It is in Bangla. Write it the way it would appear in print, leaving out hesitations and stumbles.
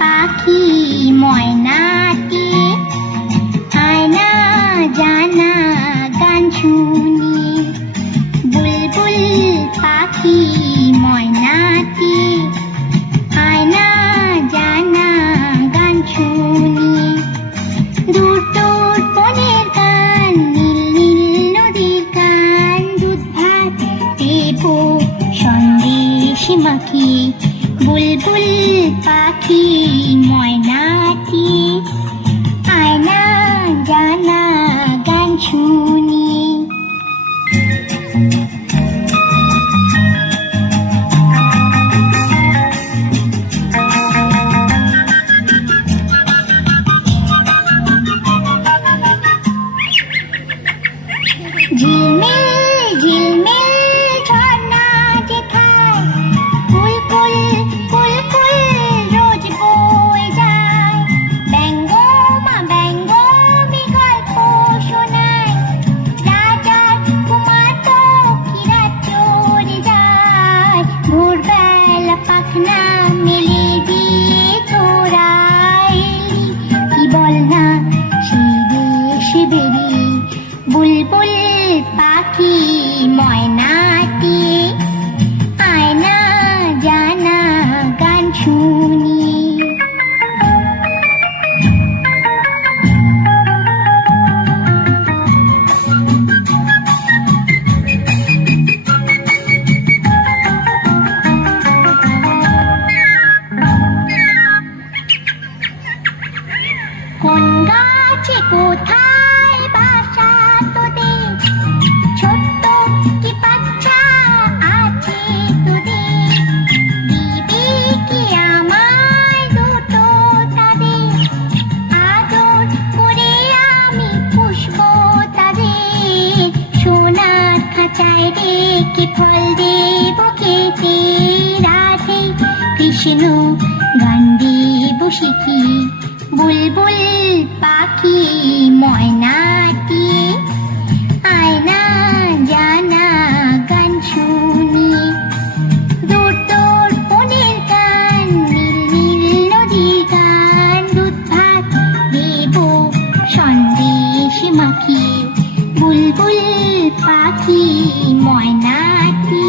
পাখি ময়নাটি আয়না জানা গান শুনি। বুলবুল পাখি ময়নাটি আয়না জানা গান শুনি। দূর দূর বনের গান, নীল নীল নদীর গান, দুধ ভাত দেবো সন্দেশ মাখি। বুলবুল পাখি ময়নাটি আয়না জানা গান শুনি। ঝিলমিল ঝিলমিল ঝর্ণা যেথায় কুল কুল কুল কুল রোজ বয়ে যায়। ব্যঙ্গমা ব্যঙ্গমি গল্প শোনায়, রাজার কুমার পক্ষীরা চড়ে যায়। ভোরবেলা পাখনা মেলে দিয়ে তোরা এলি, কি বল না সেই দেশে বেরিয়ে। বুলবুল পাখি ময়নাটি আয়না জানা গান শুনি। কোন গাছে কোথায় বাসা তোদের, ছোট্ট কি বাচ্চা আছে তোদের। দিবি কি আমায় দুটো তাদের, আদর করে আমি পুষবো তাদের। সোনার খাঁচায় রেখে ফল দেব খেতে, রাধে কৃষ্ণ গান দেব শিখি। বুলবুল পাখি ময়নাটি আয়না জানা গান শুনি। দূর দূর বনের গান, নীল নীল নদীর গান, দুধ ভাত দেব সন্দেশ মাখি। বুলবুল পাখি ময়নাটি